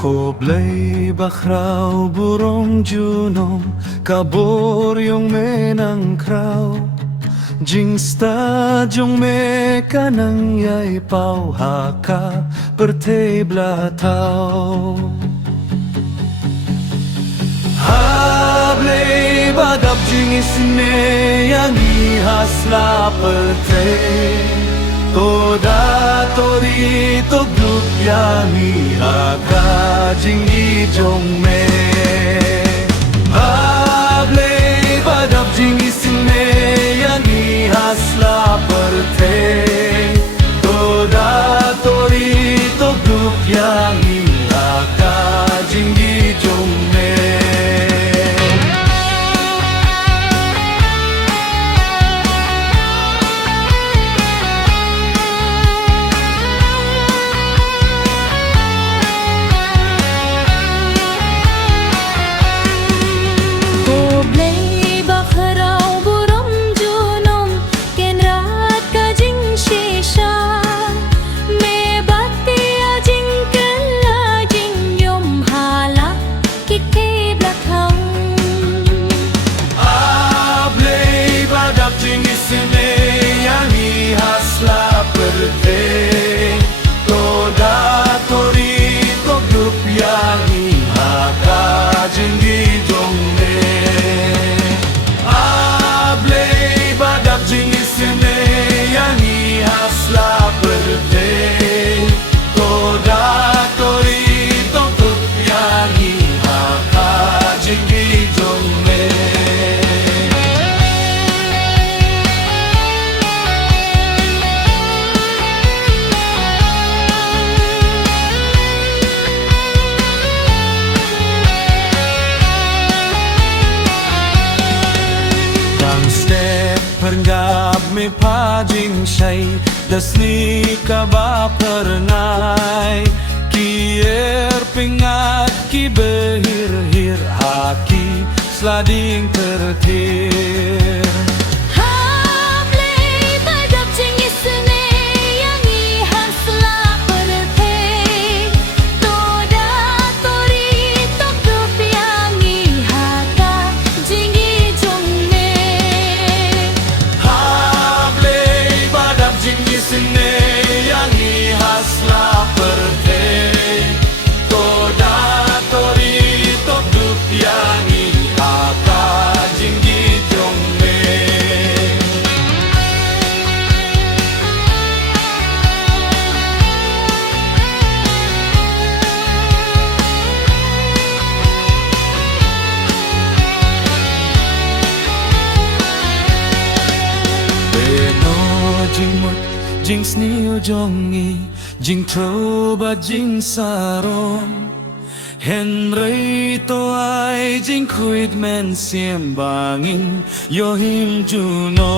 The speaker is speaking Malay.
Koblay bakraw burong junom kaboryong menang kraw Jing stadyong me kanang yay pau haka pertay blatao Hablay badap jing isne yang ihasla pertay Toda torito grup yang haka jing ijong me Hablay badap jing isne yang ihasla pertay Toda torito grup yang haka jing ijong me Toda torito grup yang haka jinggi jongme Ablay badak jingi sine yang hasla perde Toda torito grup yang haka jinggi jongme Perngap me pajing shay dasni ka ba pernai kier pingat ki behir hir haki slading tertir Jing snio jongi, jing troba jing sarom Henry to ai jing kuit men siembangin yohim junom